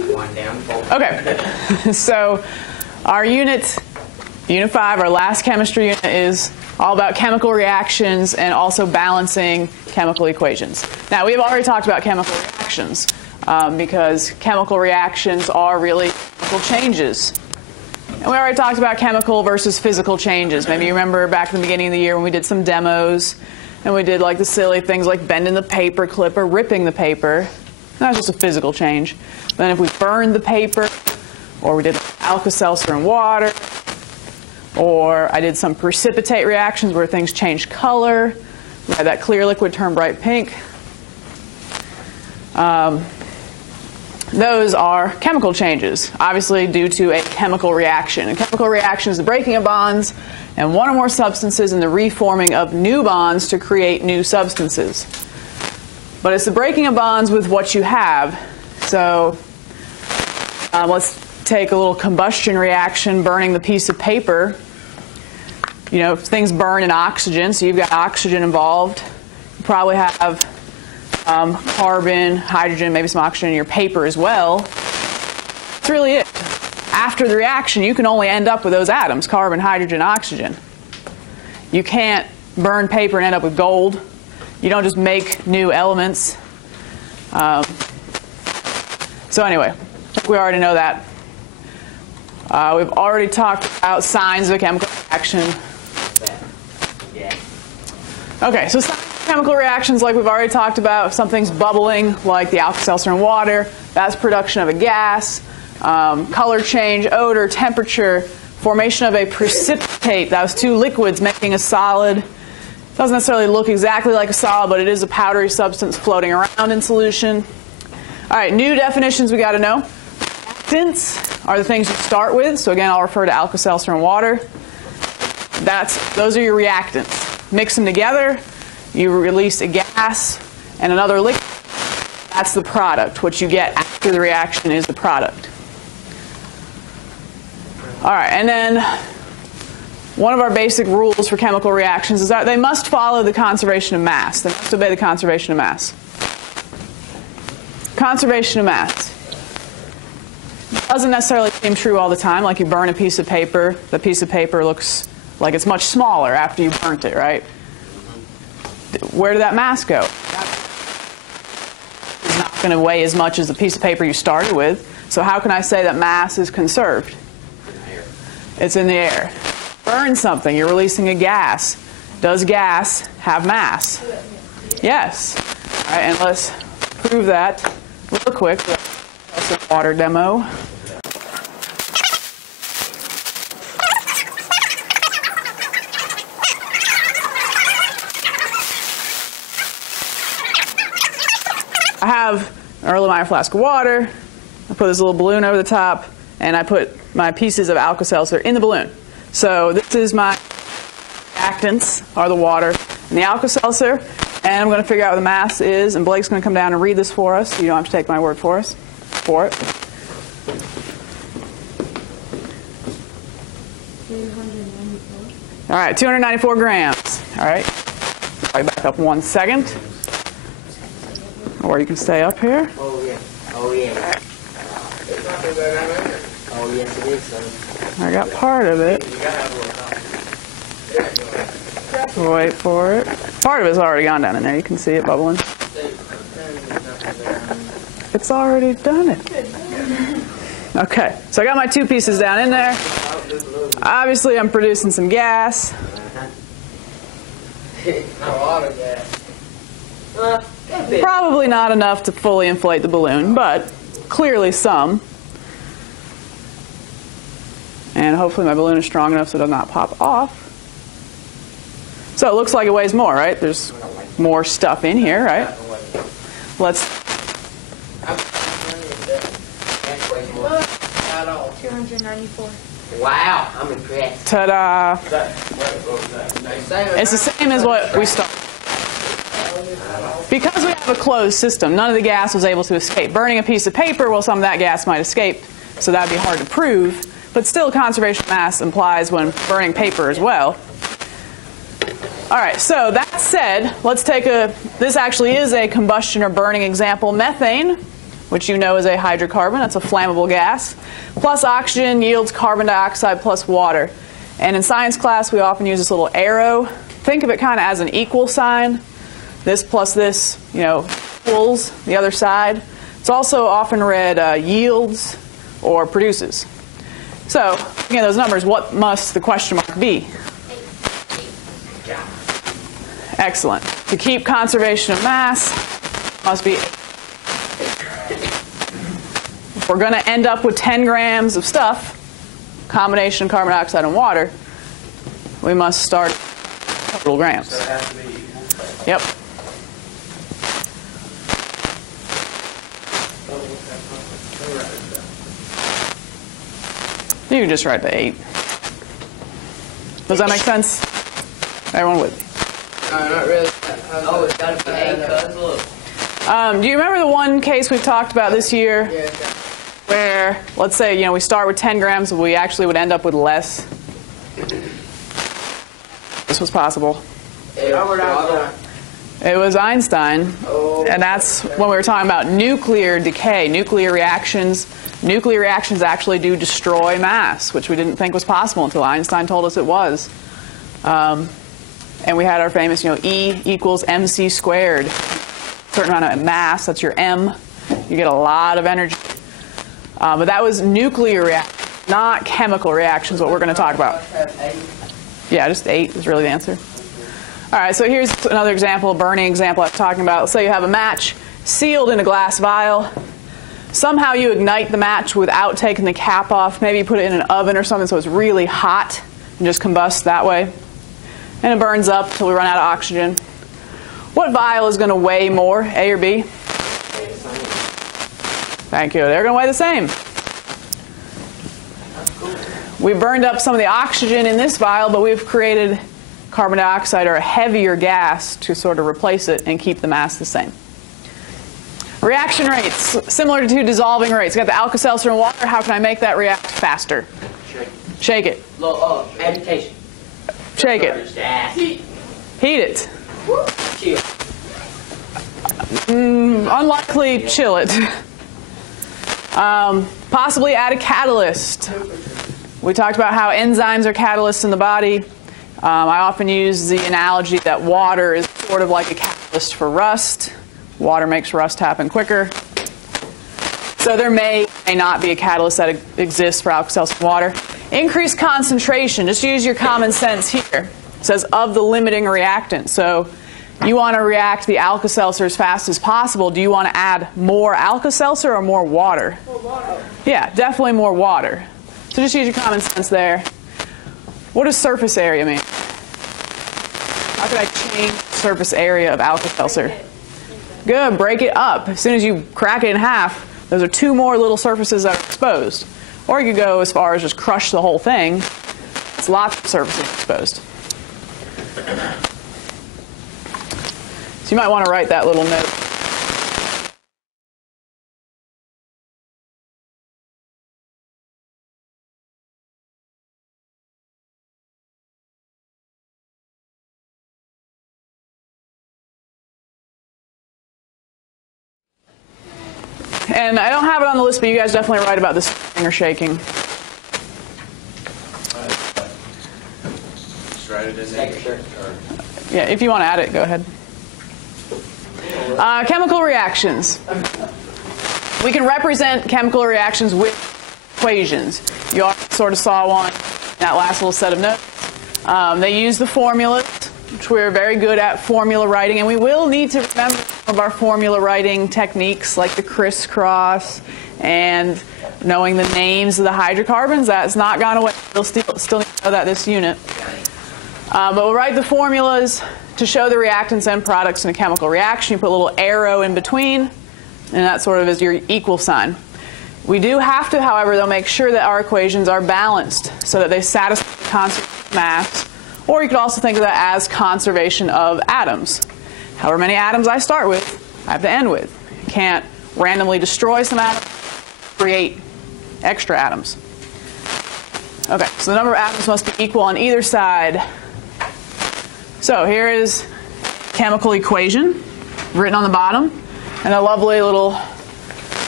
One down. Okay, so our unit 5, our last chemistry unit, is all about chemical reactions and also balancing chemical equations. Now, we've already talked about chemical reactions because chemical reactions are really chemical changes. And we already talked about chemical versus physical changes. Maybe you remember back in the beginning of the year when we did some demos and we did like the silly things like bending the paper clip or ripping the paper. That's just a physical change. Then if we burned the paper, or we did Alka-Seltzer and water, or I did some precipitate reactions where things change color. We had that clear liquid turn bright pink. Those are chemical changes, obviously due to a chemical reaction. A chemical reaction is the breaking of bonds and one or more substances and the reforming of new bonds to create new substances. But it's the breaking of bonds with what you have. So let's take a little combustion reaction, burning the piece of paper. You know, things burn in oxygen, so you've got oxygen involved. You probably have carbon, hydrogen, maybe some oxygen in your paper as well. That's really it. After the reaction, you can only end up with those atoms, carbon, hydrogen, oxygen. You can't burn paper and end up with gold. You don't just make new elements. So anyway, we already know that. We've already talked about signs of a chemical reaction. Okay, so signs of chemical reactions, like we've already talked about, if something's bubbling, like the Alka-Seltzer and water, that's production of a gas. Color change, odor, temperature, formation of a precipitate. That was two liquids making a solid. Doesn't necessarily look exactly like a solid, but it is a powdery substance floating around in solution. All right, new definitions we got to know. Reactants are the things you start with. So again, I'll refer to Alka-Seltzer and water. Those are your reactants. Mix them together, you release a gas and another liquid. That's the product. What you get after the reaction is the product. All right, and then one of our basic rules for chemical reactions is that they must follow the conservation of mass. They must obey the conservation of mass. Conservation of mass doesn't necessarily seem true all the time. Like you burn a piece of paper, the piece of paper looks like it's much smaller after you burnt it, right? Where did that mass go? It's not going to weigh as much as the piece of paper you started with. So how can I say that mass is conserved? It's in the air. Burn something, you're releasing a gas. Does gas have mass? Yes. All right, and let's prove that real quick. That's a water demo. I have an Erlenmeyer flask of water. I put this little balloon over the top, and I put my pieces of Alka-Seltzer in the balloon. So this is my reactants, are the water and the Alka-Seltzer, and I'm going to figure out what the mass is, and Blake's going to come down and read this for us, so you don't have to take my word for it. All right, 294 grams. All right, I'll back up 1 second. Or you can stay up here. Oh, yeah. Oh, yeah. Oh, yes, it is, son. I got part of it. Wait for it. Part of it's already gone down in there. You can see it bubbling. It's already done it. Okay, so I got my two pieces down in there. Obviously, I'm producing some gas. Probably not enough to fully inflate the balloon, but clearly some. And hopefully my balloon is strong enough so it does not pop off. So it looks like it weighs more, right? There's more stuff in here, right? Let's... 294. Wow, I'm impressed. Ta-da! It's the same as what we started. Because we have a closed system, none of the gas was able to escape. Burning a piece of paper, well, some of that gas might escape, so that would be hard to prove. But still, conservation of mass implies when burning paper as well. All right, so that said, let's take this actually is a combustion or burning example, methane. which you know is a hydrocarbon. That's a flammable gas. Plus oxygen yields carbon dioxide plus water. And in science class, we often use this little arrow. Think of it kind of as an equal sign. This plus this, equals the other side. It's also often read yields or produces. So, again, those numbers, what must the question mark be? Excellent. To keep conservation of mass, must be 8. If we're going to end up with 10 grams of stuff, combination of carbon dioxide and water, we must start total grams. So it has to be equal. Yep. You can just write the 8. Does that make sense? Everyone with me? No, not really. Oh, it's got to be 8, cuz look. Do you remember the one case we've talked about this year Yeah, where, let's say, we start with 10 grams, but we actually would end up with less? This was possible. Albert Einstein. It was Einstein, Oh. and that's when we were talking about nuclear decay, nuclear reactions. Nuclear reactions actually do destroy mass, which we didn't think was possible until Einstein told us it was. And we had our famous, E equals mc squared. Certain amount of mass, that's your m. You get a lot of energy. But that was nuclear reactions, not chemical reactions, what we're going to talk about. Yeah, just 8 is really the answer. All right, so here's another example, a burning example I was talking about. Let's say you have a match sealed in a glass vial. Somehow you ignite the match without taking the cap off. Maybe you put it in an oven or something so it's really hot and just combusts that way. And it burns up until we run out of oxygen. What vial is going to weigh more, A or B? Thank you. They're going to weigh the same. We burned up some of the oxygen in this vial, but we've created carbon dioxide or a heavier gas to sort of replace it and keep the mass the same. Reaction rates, similar to dissolving rates. You got the Alka-Seltzer and water. How can I make that react faster? Shake it. Look, agitation. Shake it. Heat. Heat it. Chill. Unlikely chill it. Possibly add a catalyst. We talked about how enzymes are catalysts in the body. I often use the analogy that water is sort of like a catalyst for rust. Water makes rust happen quicker. So there may not be a catalyst that exists for Alka-Seltzer water. Increased concentration. Just use your common sense here. It says of the limiting reactant. So you want to react the Alka-Seltzer as fast as possible. Do you want to add more Alka-Seltzer or more water? More water. Yeah, definitely more water. So just use your common sense there. What does surface area mean? How could I change the surface area of Alka-Seltzer? Good, break it up. As soon as you crack it in half, those are 2 more little surfaces that are exposed. Or you could go as far as just crush the whole thing. It's lots of surfaces exposed. So you might want to write that little note. And I don't have it on the list, but you guys definitely write about this finger shaking. Just write it in Take your there. shirt. Yeah, if you want to add it, go ahead. Chemical reactions. We can represent chemical reactions with equations. You all sort of saw one in that last little set of notes. They use the formulas, which we're very good at formula writing, and we will need to remember some of our formula writing techniques like the crisscross and knowing the names of the hydrocarbons. That's not gone away. We'll still need to know that this unit. But we'll write the formulas to show the reactants and products in a chemical reaction. You put a little arrow in between, and that sort of is your equal sign. We do have to, however, though, make sure that our equations are balanced so that they satisfy the conservation of mass. Or you could also think of that as conservation of atoms. However many atoms I start with, I have to end with. You can't randomly destroy some atoms, create extra atoms. Okay, so the number of atoms must be equal on either side. So here is chemical equation written on the bottom, and a lovely little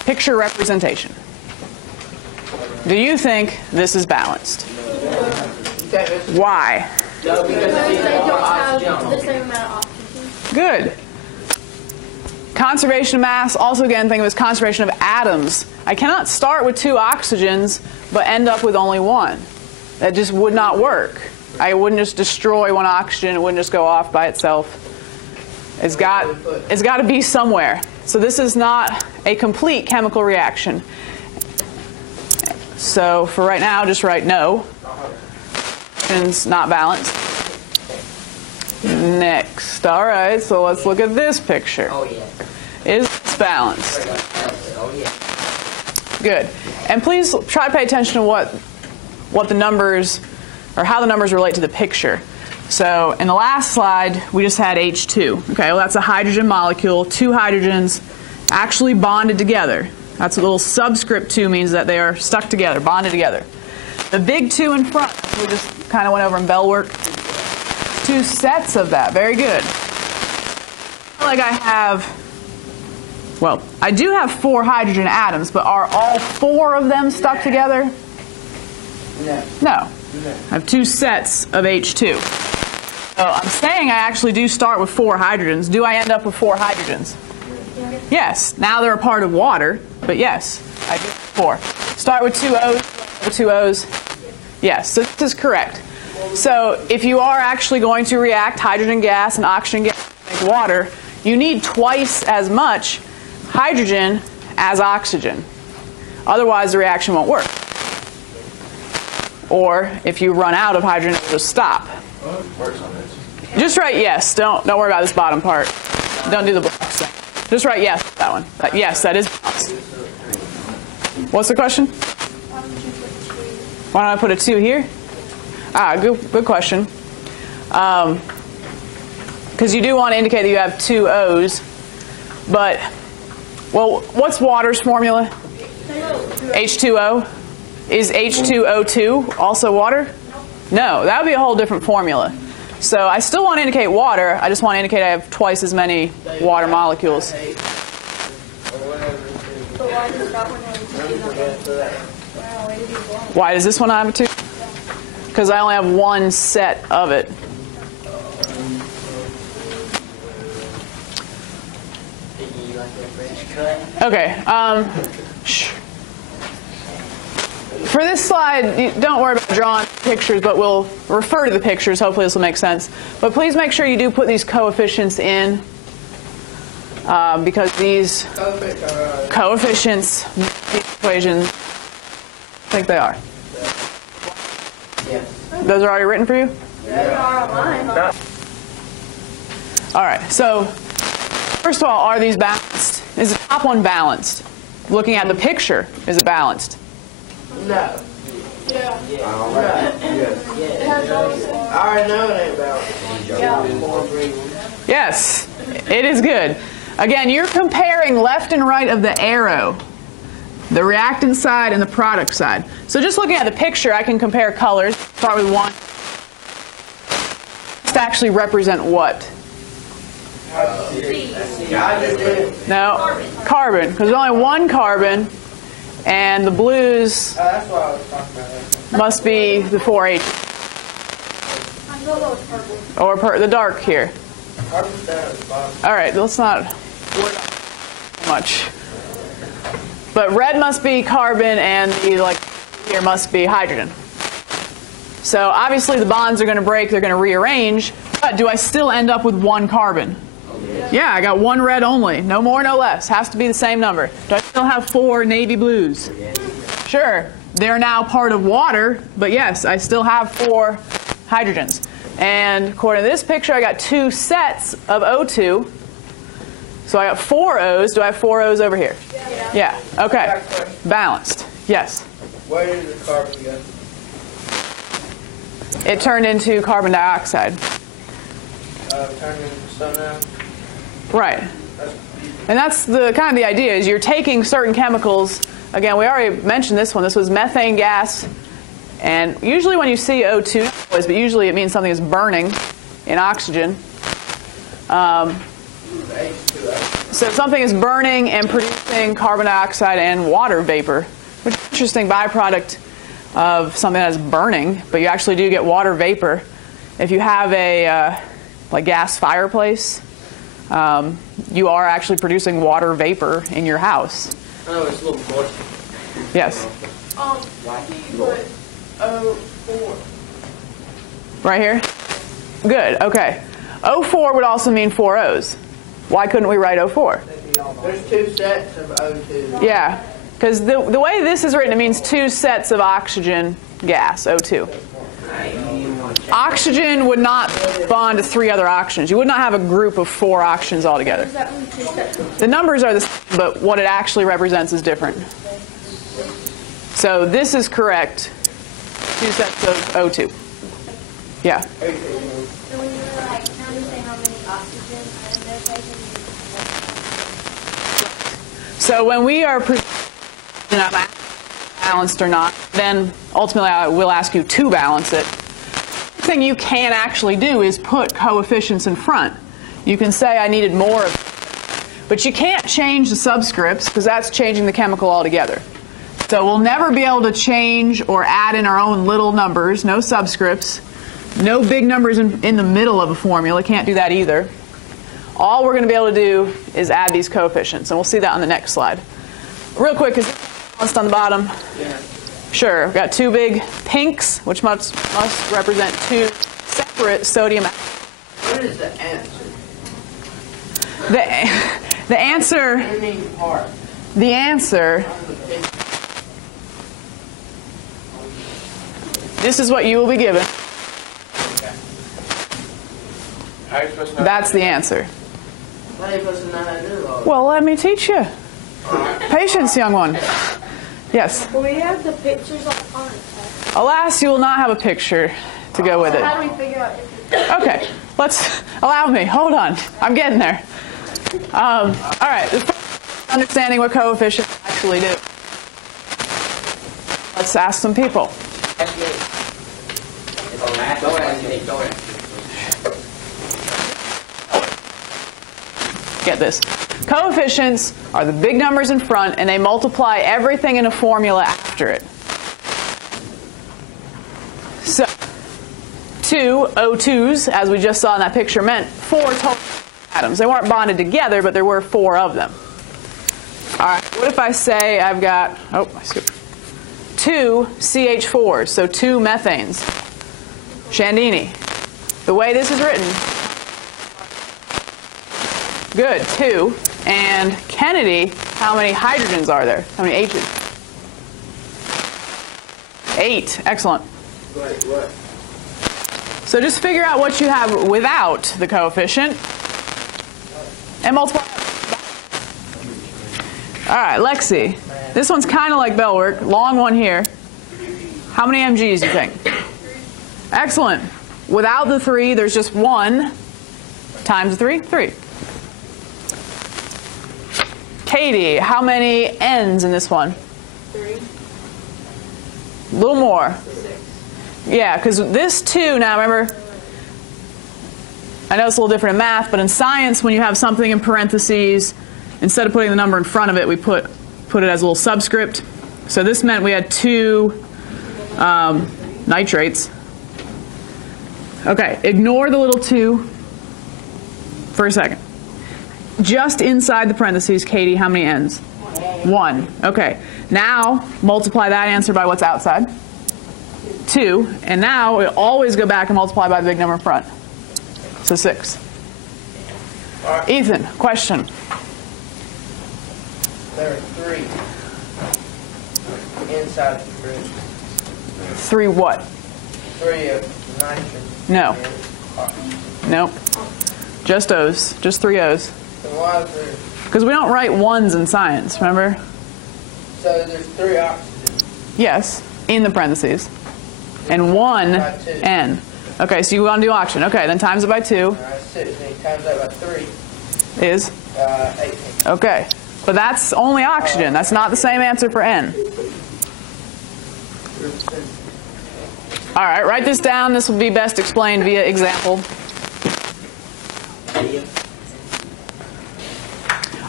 Picture representation. Do you think this is balanced? Why? No, because They it's don't more have the oxygen. same amount of oxygen. Good. Conservation of mass, also again think of as conservation of atoms. I cannot start with 2 oxygens but end up with only 1. That just would not work. I wouldn't just destroy 1 oxygen, it wouldn't just go off by itself. It's got to be somewhere. So this is not a complete chemical reaction. So for right now, just write no. It's not balanced. Next. All right, so let's look at this picture. Oh, yeah. Is this balanced? Oh, yeah. Good. And please try to pay attention to what the numbers, or how the numbers relate to the picture. So in the last slide, we just had H2. Okay, well that's a hydrogen molecule, 2 hydrogens actually bonded together. That's a little subscript 2 means that they are stuck together, bonded together. The big 2 in front, we just kind of went over in bell work. 2 sets of that. Very good. Like I have, well, I do have 4 hydrogen atoms, but are all 4 of them stuck together? No. No. I have 2 sets of H2. So I'm saying I actually do start with 4 hydrogens. Do I end up with 4 hydrogens? Yes. Now they're a part of water, but yes, I do 4. Start with 2 O's, with 2 O's. Yes, so this is correct. So if you are actually going to react hydrogen gas and oxygen gas to make water, you need twice as much hydrogen as oxygen. Otherwise, the reaction won't work. Or if you run out of hydrogen, it'll just stop. Just write yes. Don't worry about this bottom part. Don't do the blocks thing. Just write yes to that one. Yes, that is balanced. What's the question? Why don't I put a 2 here? Good question. Because you do want to indicate that you have 2 O's. But, well, what's water's formula? H2O. Is H2O2 also water? No, that would be a whole different formula. So I still want to indicate water. I just want to indicate I have twice as many water molecules. Why does this one have a 2? Because I only have 1 set of it. Okay. For this slide, don't worry about drawing pictures, but we'll refer to the pictures. Hopefully this will make sense. But please make sure you do put these coefficients in, because these coefficients, these equations, I think they are. Those are already written for you? All right, so first of all, are these balanced? Is the top one balanced? Looking at the picture, is it balanced? No. Yeah. All right. Yeah. I already know it ain't balanced. Yes, it is good. Again, you're comparing left and right of the arrow, the reactant side and the product side. So just looking at the picture, I can compare colors. Start with 1. To actually represent what? No, carbon, because there's only 1 carbon, and the blues That's what I was talking about. must be the 4H, or the dark here. Carbon's down at the bottom. All right, let's not worry much. But red must be carbon, and the here must be hydrogen. So obviously the bonds are going to break, they're going to rearrange, but do I still end up with 1 carbon? Yeah, I got 1 red only. No more, no less. Has to be the same number. Do I still have 4 navy blues? Sure. They're now part of water, but yes, I still have 4 hydrogens. And according to this picture, I got 2 sets of O2. So I got 4 O's. Do I have 4 O's over here? Yeah. Okay. Balanced. Yes. Where did the carbon go? It turned into carbon dioxide. Turned into sun now? Right. And that's the kind of the idea is you're taking certain chemicals. Again, we already mentioned this one. This was methane gas. And usually when you see O2, but usually it means something is burning in oxygen. H2O. So something is burning and producing carbon dioxide and water vapor, which is an interesting byproduct of something that is burning, but you actually do get water vapor. If you have a like gas fireplace, you are actually producing water vapor in your house. Oh, it's a little moist. Yes. Why do you put 04? Right here? Good, okay. 04 would also mean 4 O's. Why couldn't we write 04? There's 2 sets of O2. Yeah, because the way this is written, it means 2 sets of oxygen gas, O2. Oxygen would not bond to 3 other oxygens. You would not have a group of 4 oxygens altogether. Is that one 2 sets of The numbers are the same, but what it actually represents is different. So this is correct. 2 sets of O2. Yeah. So when you were like trying to say how many oxygen are in those places, So when we are balanced or not, then ultimately I will ask you to balance it. The thing you can actually do is put coefficients in front. You can say I needed more of it. But you can't change the subscripts because that's changing the chemical altogether. So we'll never be able to change or add in our own little numbers, no subscripts, no big numbers in the middle of a formula. Can't do that either. All we're going to be able to do is add these coefficients, and we'll see that on the next slide. Real quick, is it balanced on the bottom? Yeah. Sure. We've got 2 big pinks, which must represent 2 separate sodium atoms. What is the answer? The answer, Any part. the answer, this is what you will be given. That's the answer. How are you supposed to know how to do all Well, let me teach you. Patience, young one. Yes. Well, we have the pictures on it. Alas, you will not have a picture to go with So it. how do we figure out if it's Okay, allow me. Hold on. I'm getting there. All right. Understanding what coefficients actually do. Let's ask some people. Go ahead. Get this. Coefficients are the big numbers in front, and they multiply everything in a formula after it. So, 2 O2s, as we just saw in that picture, meant 4 total atoms. They weren't bonded together, but there were 4 of them. All right, what if I say I've got, 2 CH4s, so 2 methanes. Shandini. The way this is written, good, 2. And Kennedy, how many hydrogens are there? How many H's? 8. Excellent. Wait, what? So just figure out what you have without the coefficient and multiply. All right, Lexi. This one's kind of like bell work. Long one here. How many mg's do you think? Excellent. Without the 3, there's just 1 times 3, 3. Katie, how many N's in this one? 3, A little more. 6. Yeah, because this 2, now remember, I know it's a little different in math, but in science, when you have something in parentheses, instead of putting the number in front of it, we put it as a little subscript. So this meant we had 2 nitrates. Okay, ignore the little 2 for a second. Just inside the parentheses, Katie, how many N's? 1. Okay, now multiply that answer by what's outside. 2. And now we always go back and multiply by the big number in front. So 6. Ethan, question. There are 3 inside the fridge. 3 what? 3 of nitrogen. No. and oxygen. Nope. Just O's. Just 3 O's. So why is there? Because we don't write 1s in science, remember? So there's 3 oxygen. Yes, in the parentheses. And 1 By 2. N. Okay, so you want to do oxygen. Okay, then times it by 2 Alright, 16 times that by 3. is? 18. Okay. But that's only oxygen. That's not the same answer for N. All right, write this down. This will be best explained via example.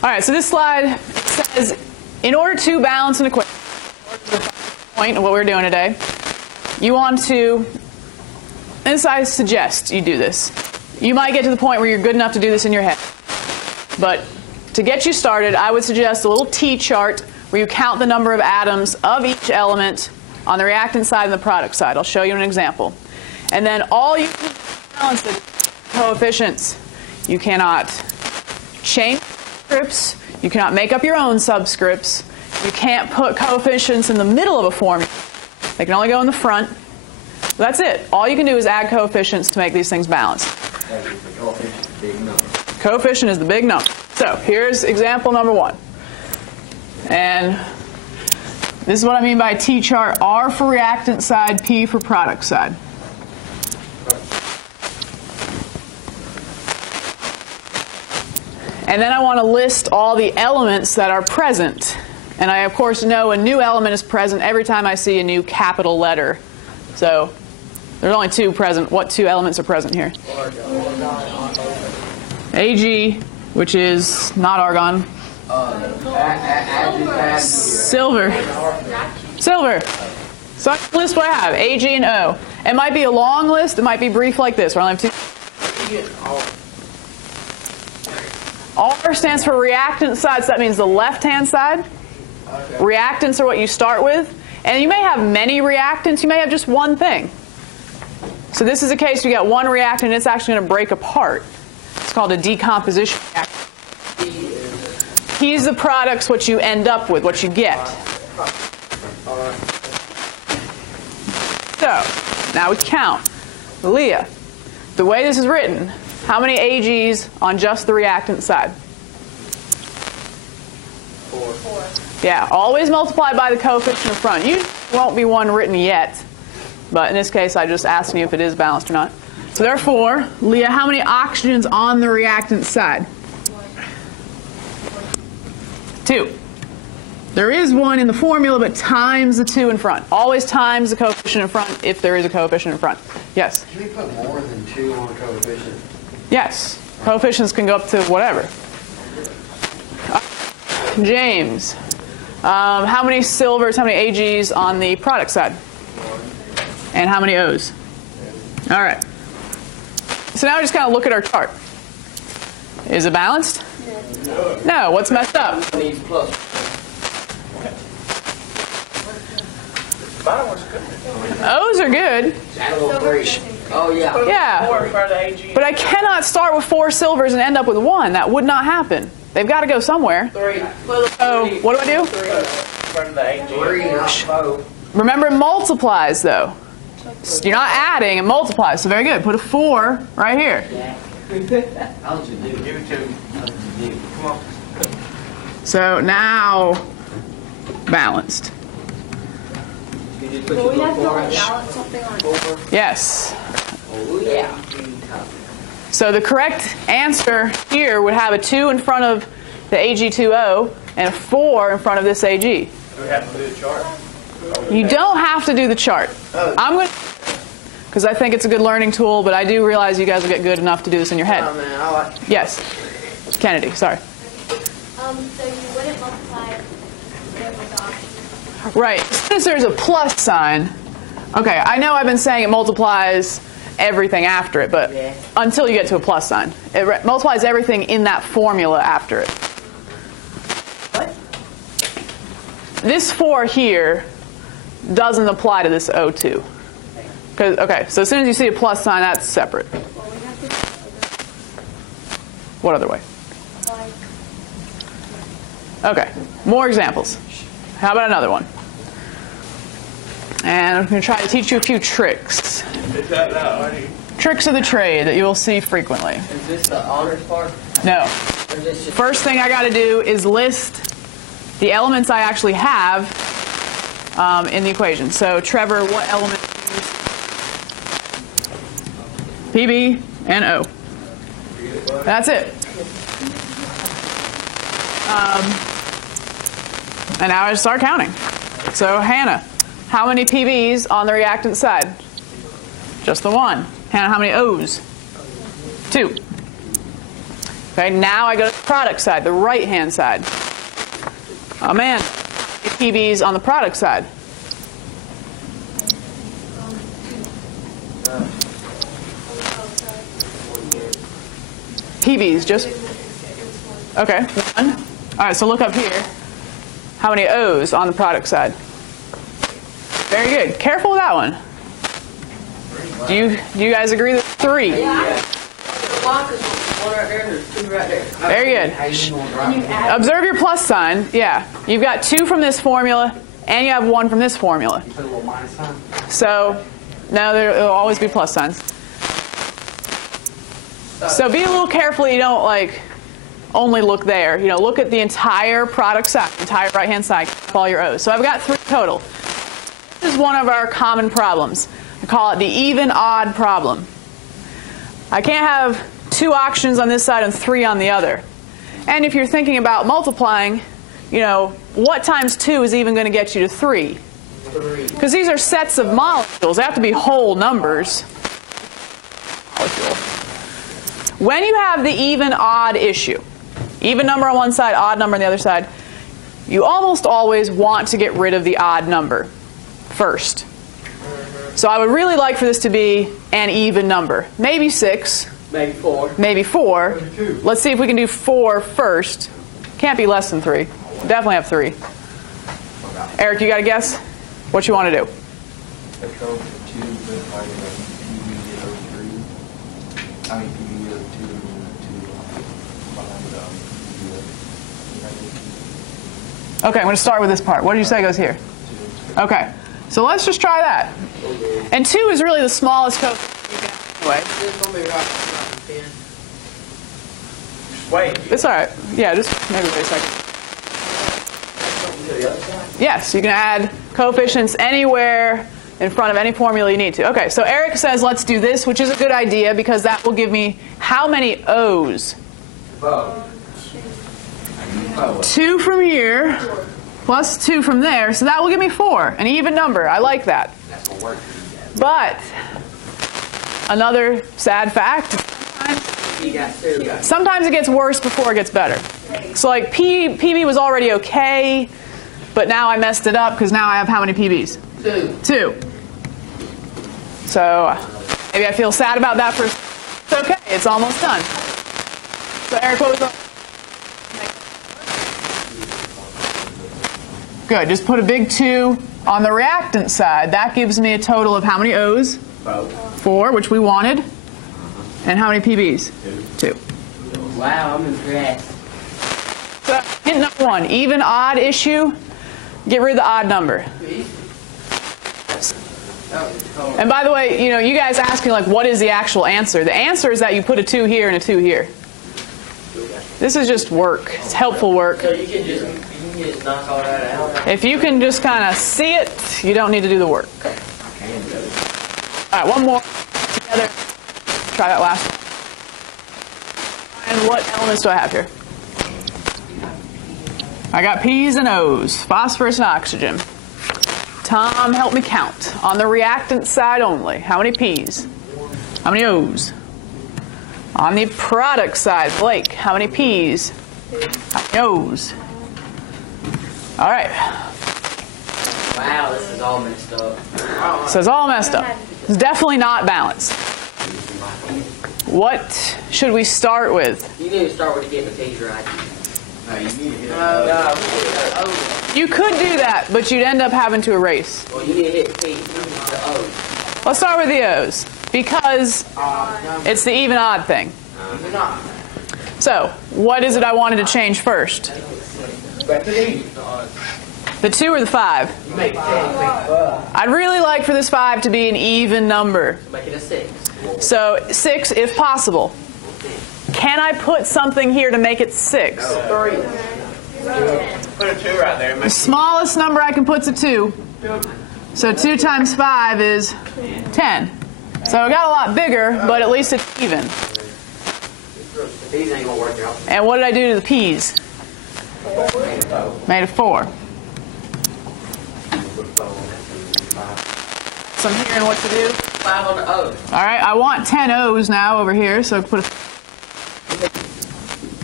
All right, so this slide says, in order to balance an equation, point of what we're doing today, you want to, and I suggest you do this. You might get to the point where you're good enough to do this in your head. But to get you started, I would suggest a little T-chart where you count the number of atoms of each element on the reactant side and the product side. I'll show you an example. And then all you can balance is coefficients. You cannot change subscripts. You cannot make up your own subscripts. You can't put coefficients in the middle of a formula. They can only go in the front. That's it. All you can do is add coefficients to make these things balanced. Coefficient is the big number. So here's example number 1. And this is what I mean by T-chart. R for reactant side, P for product side. And then I want to list all the elements that are present. And I, of course, know a new element is present every time I see a new capital letter. So there's only 2 present. What 2 elements are present here? Ag, which is not argon. Silver. Silver. So I can list what I have, Ag and O. It might be a long list. It might be brief like this, where I only have 2. R stands for reactant side, so that means the left-hand side. Reactants are what you start with. And you may have many reactants. You may have just one thing. So this is a case you got one reactant and it's actually going to break apart. It's called a decomposition reaction. P is the products, what you end up with, what you get. So now we count. Leah, the way this is written, how many AGs on just the reactant side? 4. Yeah, always multiply by the coefficient in front. You won't be one written yet, but in this case I just asked you if it is balanced or not. So therefore, Leah, how many oxygens on the reactant side? 2. There is 1 in the formula, but times the 2 in front. Always times the coefficient in front if there is a coefficient in front. Yes? Can we put more than 2 on a coefficient? Yes. Coefficients can go up to whatever. James, how many silvers, how many AGs on the product side? 1. And how many O's? All right. So now we just kind of look at our chart. Is it balanced? No. What's messed up? O's are good. Oh, yeah. Yeah. But I cannot start with 4 silvers and end up with 1. That would not happen. They've got to go somewhere. 3. So what do I do? 3. Remember, it multiplies, though. You're not adding, it multiplies. So very good. Put a 4 right here. How did you do? Give it to me. How did you do? Come on. So now, balanced. Well, we have to balance something on 4. Yes. Oh, yeah. So the correct answer here would have a 2 in front of the Ag2O and a 4 in front of this Ag. Do we have to do the chart? You don't have to do the chart. I'm going to, because I think it's a good learning tool, but I do realize you guys will get good enough to do this in your head. Oh, man, I like it. Yes. Kennedy, sorry. So you wouldn't multiply with oxygen. Right. Since there's a plus sign, okay, I know I've been saying it multiplies everything after it, but until you get to a plus sign. It multiplies everything in that formula after it. What? This 4 here doesn't apply to this O2. Okay, so as soon as you see a plus sign, that's separate. Well, we have to What other way? Okay, more examples. How about another one? And I'm going to try to teach you a few tricks. Tricks of the trade that you will see frequently. Is this the honors part? No. Or is this just First thing I got to do is list the elements I actually have in the equation. So, Trevor, what element do you use? PB and O. That's it. And now I just start counting. So, Hannah, how many PBs on the reactant side? Just the 1. Hannah, how many O's? 2. Okay, now I go to the product side, the right-hand side. Oh man, PBs on the product side. PBs, just, okay, 1. All right, so look up here. How many O's on the product side? Very good. Careful with that one. Do you guys agree that 3? Yeah. One right there, there's 2 right there. Very good. Observe your plus sign. Yeah. You've got 2 from this formula, and you have 1 from this formula. Put a little minus sign. So, no, there will always be plus signs. So be a little careful you don't, like, only look there. You know, look at the entire product side, entire right-hand side, all your O's. So I've got 3 total. This is one of our common problems. I call it the even-odd problem. I can't have 2 oxygens on this side and 3 on the other. And if you're thinking about multiplying, you know, what times 2 is even going to get you to 3? Because these are sets of molecules. They have to be whole numbers. When you have the even-odd issue, even number on one side, odd number on the other side, you almost always want to get rid of the odd number first. So I would really like for this to be an even number. Maybe 6. Maybe 4. Maybe 4. Let's see if we can do 4 first. Can't be less than 3. Definitely have 3. Eric, you got a guess? What you want to do? Okay, I'm going to start with this part. What did you say goes here? Okay, so let's just try that. And 2 is really the smallest coefficient you can have anyway. This is going to be right. Wait. It's all right. Yeah, just maybe wait a second. Yes, you can add coefficients anywhere in front of any formula you need to. Okay, so Eric says let's do this, which is a good idea because that will give me how many O's? 2 from here plus 2 from there, so that will give me 4, an even number. I like that. But another sad fact, sometimes it gets worse before it gets better. So like PB was already okay, but now I messed it up because now I have how many PBs? 2. So maybe I feel sad about that for. It's okay. It's almost done. So Eric, what was the? Good. Just put a big 2 on the reactant side. That gives me a total of how many O's? 4, which we wanted. And how many PBs? 2. Wow, I'm impressed. So hint number 1, even odd issue. Get rid of the odd number. And by the way, you know, you guys asking like, what is the actual answer? The answer is that you put a 2 here and a 2 here. This is just work. It's helpful work. So you can just knock all that out. If you can just kind of see it, you don't need to do the work. All right, one more together. Try that last one. And what elements do I have here? I got P's and O's, phosphorus and oxygen. Tom, help me count. On the reactant side only, how many P's? How many O's? On the product side, Blake, how many P's? How many O's? All right. Wow, this is all messed up. So it's all messed up. It's definitely not balanced. What should we start with? You need to start with getting the P's right. No, you need to hit You could do that, but you'd end up having to erase. Well, you need to hit the P's, the O's. Let's start with the O's, because it's the even-odd thing. So, what is it I wanted to change first? The 2 or the 5? I'd really like for this 5 to be an even number. Make it a 6. So 6 if possible. Can I put something here to make it 6? 3. Put a 2 right there. The smallest number I can put is a 2. So 2 times 5 is 10. So it got a lot bigger, but at least it's even. These ain't gonna work out. And what did I do to the P's? Made a 4. So I'm hearing what to do. 5 on the O's. All right, I want 10 O's now over here, so put a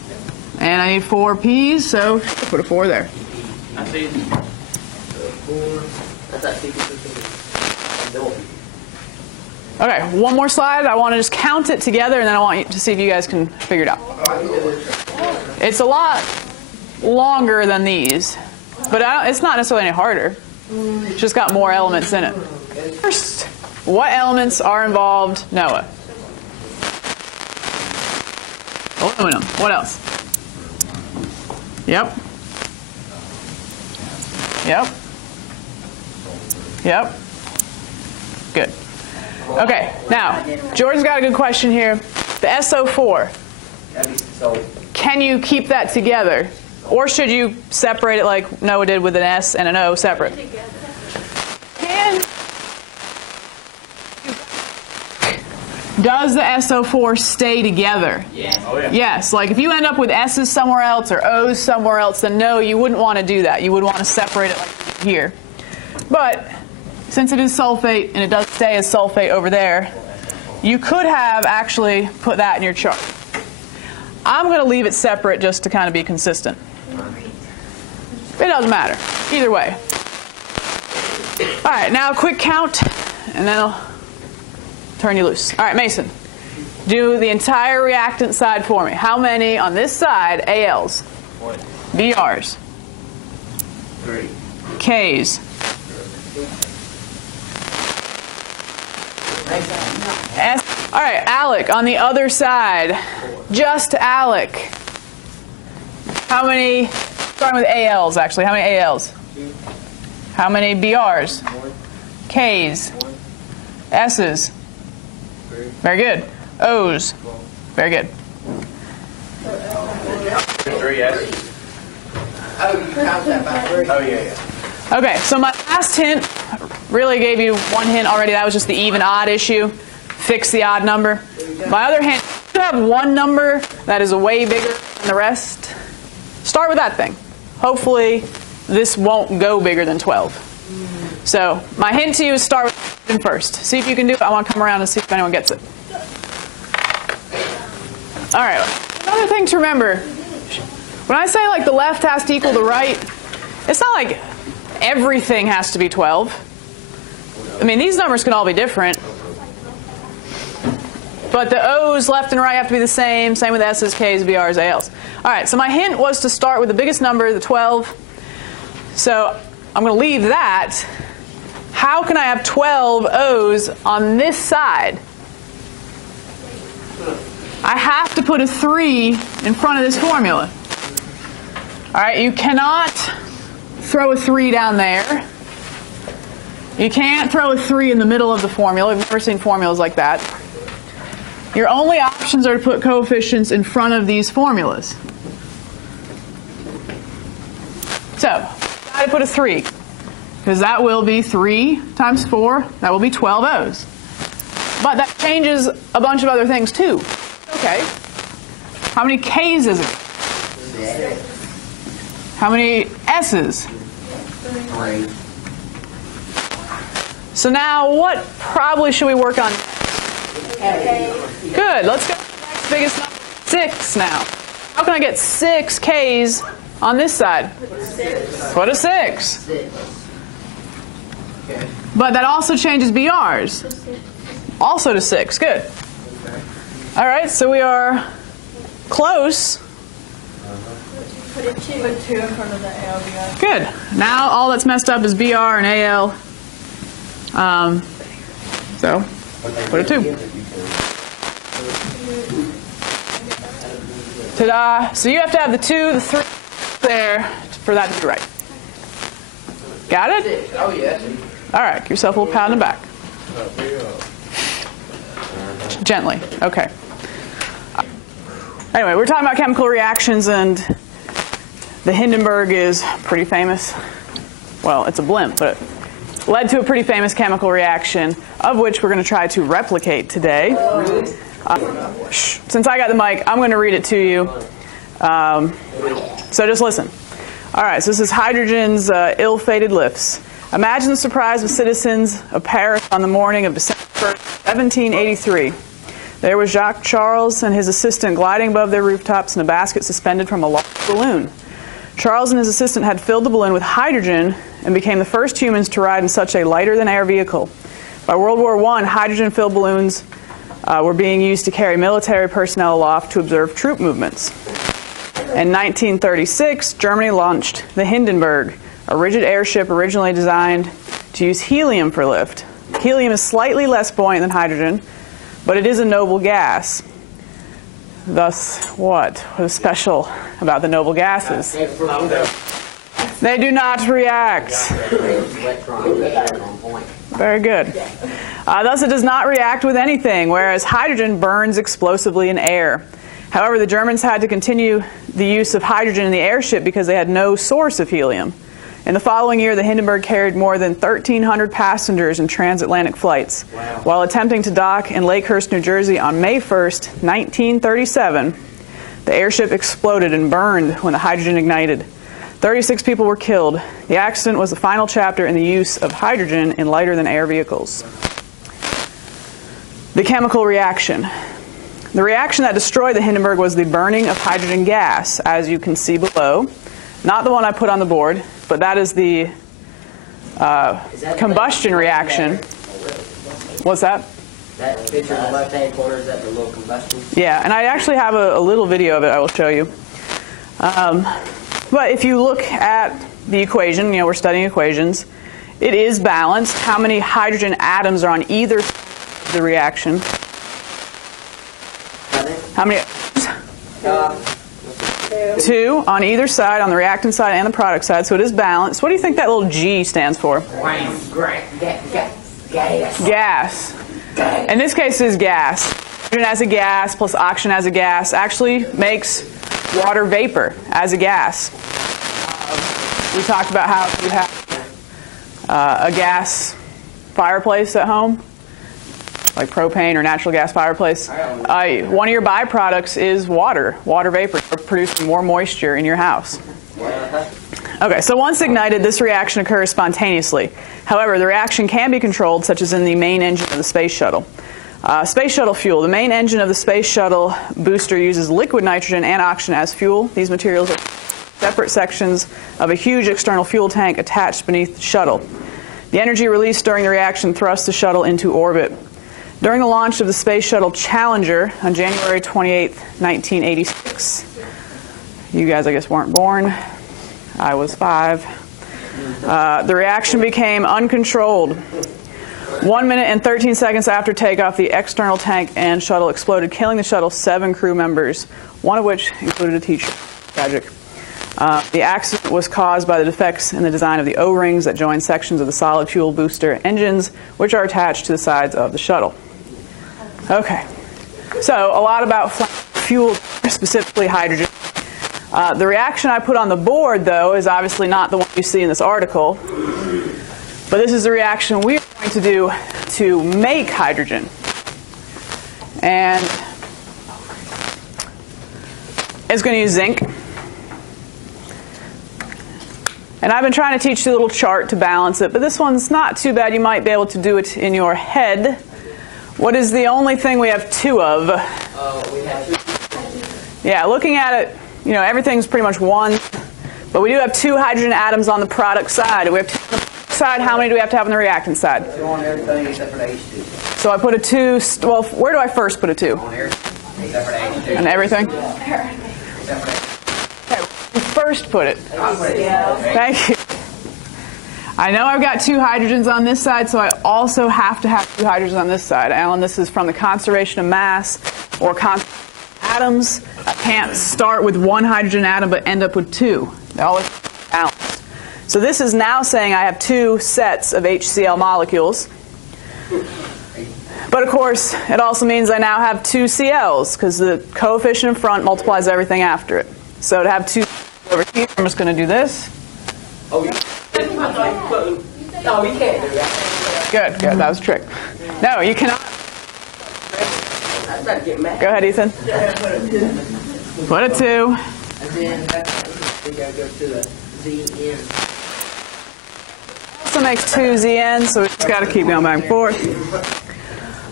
And I need 4 P's, so put a 4 there. I see. 4. That's that secret. Okay, one more slide. I want to just count it together, and then I want you to see if you guys can figure it out. It's a lot longer than these, but it's not necessarily any harder. It's just got more elements in it. First, what elements are involved? Noah. Aluminum. What else? Yep. Yep. Yep. Good. Okay, now, Jordan's got a good question here. The SO4, can you keep that together? Or should you separate it like Noah did with an S and an O separate? Does the SO4 stay together? Yes. Oh, yeah. Yes, like if you end up with S's somewhere else or O's somewhere else, then no, you wouldn't want to do that. You would want to separate it like here. But since it is sulfate and it does stay as sulfate over there, you could have actually put that in your chart. I'm going to leave it separate just to kind of be consistent. It doesn't matter. Either way. All right, now a quick count, and then I'll turn you loose. All right, Mason, do the entire reactant side for me. How many on this side ALs? 1. BRs? 3. Ks? S. All right, Alec, on the other side, just Alec. How many, starting with ALs actually, how many ALs? 2. How many BRs? 1. Ks? 1. S's? 3. Very good. O's? Very good. 3 S's. Oh, you count that by 3. Oh, yeah. Okay, so my last hint really gave you one hint already. That was just the even-odd issue. Fix the odd number. My other hint, if you have one number that is way bigger than the rest, start with that thing. Hopefully, this won't go bigger than 12. So my hint to you is start with it first. See if you can do it. I want to come around and see if anyone gets it. All right, another thing to remember. When I say like the left has to equal the right, it's not like everything has to be 12. I mean, these numbers can all be different. But the O's left and right have to be the same. Same with S's, K's, BR's, AL's. All right, so my hint was to start with the biggest number, the 12. So I'm going to leave that. How can I have 12 O's on this side? I have to put a 3 in front of this formula. All right, you cannot throw a 3 down there. You can't throw a 3 in the middle of the formula. We've never seen formulas like that. Your only options are to put coefficients in front of these formulas. So, I put a 3, because that will be 3 times 4. That will be 12 O's. But that changes a bunch of other things too. Okay. How many K's is it? 6. How many S's? 3. So now, what probably should we work on? Good. Let's go to the next biggest number, 6 now. How can I get 6 K's on this side? Put a 6. 6. Okay. But that also changes BR's. Also to 6. Good. All right, so we are close. Put 2 in front of the AL, BR. Good. Now all that's messed up is BR and AL. So put a 2. Ta-da. So you have to have the 2, the 3 there for that to be right. Got it? Oh, yeah. All right. Give yourself a little pat on the back. Gently. Okay. Anyway, we're talking about chemical reactions, and the Hindenburg is pretty famous. Well, it's a blimp, but it led to a pretty famous chemical reaction, of which we're going to try to replicate today. Since I got the mic, I'm going to read it to you. So just listen. All right, so this is hydrogen's ill-fated lifts. Imagine the surprise of citizens of Paris on the morning of December 1st, 1783. There was Jacques Charles and his assistant gliding above their rooftops in a basket suspended from a large balloon. Charles and his assistant had filled the balloon with hydrogen and became the first humans to ride in such a lighter-than-air vehicle. By World War I, hydrogen-filled balloons were being used to carry military personnel aloft to observe troop movements. In 1936, Germany launched the Hindenburg, a rigid airship originally designed to use helium for lift. Helium is slightly less buoyant than hydrogen, but it is a noble gas. Thus, what is special about the noble gases? They do not react. Very good. Thus, it does not react with anything, whereas hydrogen burns explosively in air. However, the Germans had to continue the use of hydrogen in the airship because they had no source of helium. In the following year, the Hindenburg carried more than 1,300 passengers in transatlantic flights. Wow. While attempting to dock in Lakehurst, New Jersey on May 1st, 1937, the airship exploded and burned when the hydrogen ignited. 36 people were killed. The accident was the final chapter in the use of hydrogen in lighter-than-air vehicles. The chemical reaction. The reaction that destroyed the Hindenburg was the burning of hydrogen gas, as you can see below. Not the one I put on the board, but that is the combustion reaction. What's that? That picture in the left-hand corner, is that the little combustion? Yeah, and I actually have a little video of it I will show you. But if you look at the equation, we're studying equations, it is balanced. How many hydrogen atoms are on either side of the reaction? How many? Two on either side, on the reactant side and the product side, so it is balanced. What do you think that little G stands for? Gas. In this case, it is gas. Hydrogen as a gas plus oxygen as a gas actually makes water vapor as a gas. We talked about how if you have a gas fireplace at home, like propane or natural gas fireplace, one of your byproducts is water vapor, producing more moisture in your house. Okay, so once ignited, this reaction occurs spontaneously. However, the reaction can be controlled, such as in the main engine of the Space Shuttle. Space Shuttle fuel. The main engine of the Space Shuttle booster uses liquid nitrogen and oxygen as fuel. These materials are separate sections of a huge external fuel tank attached beneath the shuttle. The energy released during the reaction thrusts the shuttle into orbit. During the launch of the Space Shuttle Challenger on January 28, 1986, you guys, I guess, weren't born. I was 5. The reaction became uncontrolled. 1 minute and 13 seconds after takeoff, the external tank and shuttle exploded, killing the shuttle's 7 crew members, one of which included a teacher. Tragic. The accident was caused by the defects in the design of the O-rings that join sections of the solid fuel booster engines, which are attached to the sides of the shuttle. Okay, so a lot about fuel, specifically hydrogen. The reaction I put on the board, though, is obviously not the one you see in this article, but this is the reaction we are going to do to make hydrogen. And it's going to use zinc. And I've been trying to teach you a little chart to balance it, but this one's not too bad. You might be able to do it in your head. What is the only thing we have 2 of? We have 2. Yeah, looking at it, everything's pretty much 1, but we do have 2 hydrogen atoms on the product side. We have 2 on the product side. How many do we have to have on the reactant side? 2 on everything except for the H2. So I put a 2. Well, where do I first put a 2? On everything except for the H2. On everything? Except for Okay, you first put it. the Thank you. I know I've got 2 hydrogens on this side, so I also have to have 2 hydrogens on this side. Alan, this is from the conservation of mass or atoms. I can't start with 1 hydrogen atom but end up with 2. They're all balanced. So this is now saying I have 2 sets of HCl molecules. But of course, it also means I now have 2 Cl's because the coefficient in front multiplies everything after it. So to have 2 over here, I'm just going to do this. Oh, no, you can't do that. Good, that was a trick. No, you cannot. I'm about to get mad. Go ahead, Ethan. Put a 2. And then we gotta go to the ZN. Also makes 2 ZN, so we just got to keep going back and forth.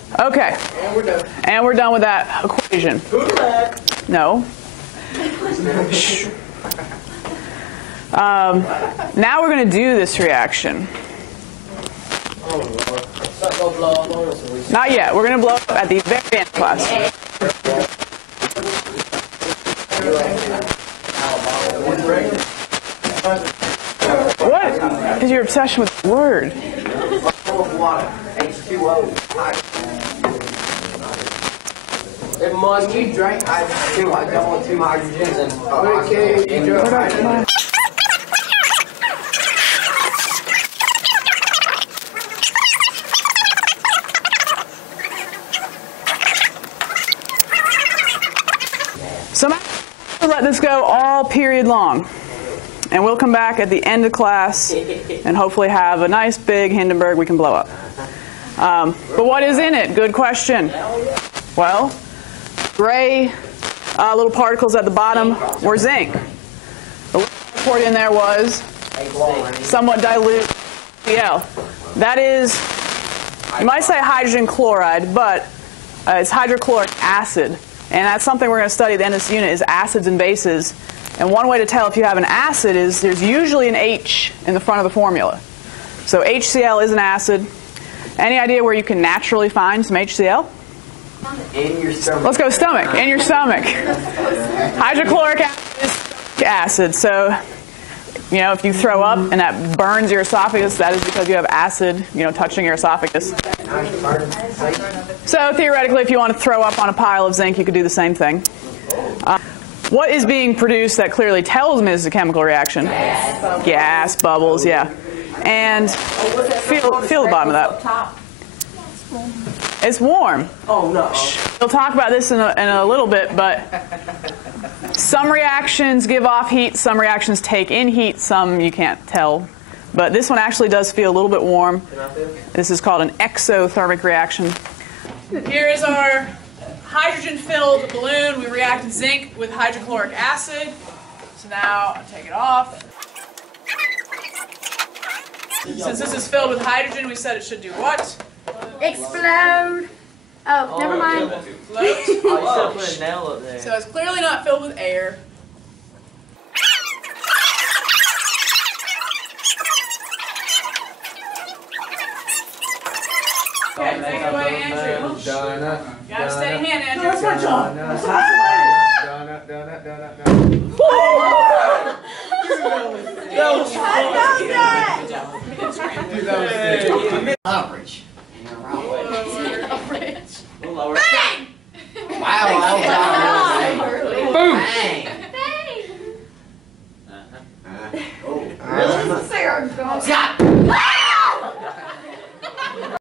Okay. And we're done. And we're done with that equation. No. Shh. Now we're going to do this reaction. Oh, Lord. It's not going to blow up on us. Not yet. We're going to blow up at the very end of class. What is your obsession with the word? H2O. It must you drink Hydrogen. I don't want 2 hydrogens and Okay, you drink hydrogen. So I'm going to let this go all period long. And we'll come back at the end of class and hopefully have a nice big Hindenburg we can blow up. But what is in it? Good question. Well, gray little particles at the bottom were zinc. The liquid poured in there was somewhat diluted Cl. That is, you might say hydrogen chloride, but it's hydrochloric acid. And that's something we're going to study at the end of this unit is acids and bases. And one way to tell if you have an acid is there's usually an H in the front of the formula. So HCl is an acid. Any idea where you can naturally find some HCl? In your stomach. Let's go stomach. In your stomach. Hydrochloric acid is stomach acid. So, you know, if you throw up and that burns your esophagus, that is because you have acid, you know, touching your esophagus. So theoretically, if you want to throw up on a pile of zinc, you could do the same thing. What is being produced that clearly tells me this is a chemical reaction? Gas bubbles, yeah. And feel the bottom of that. It's warm. Oh, no. We'll talk about this in a little bit, but some reactions give off heat, some reactions take in heat, some you can't tell. But this one actually does feel a little bit warm. This is called an exothermic reaction. Here is our hydrogen-filled balloon. We react zinc with hydrochloric acid. So now I'll take it off. Since this is filled with hydrogen, we said it should do what? Explode. Oh, never mind. Float. You should have put a nail up there. So it's clearly not filled with air. Okay, take it away, Andrew. You got a steady hand, Andrew. That's my job. Average.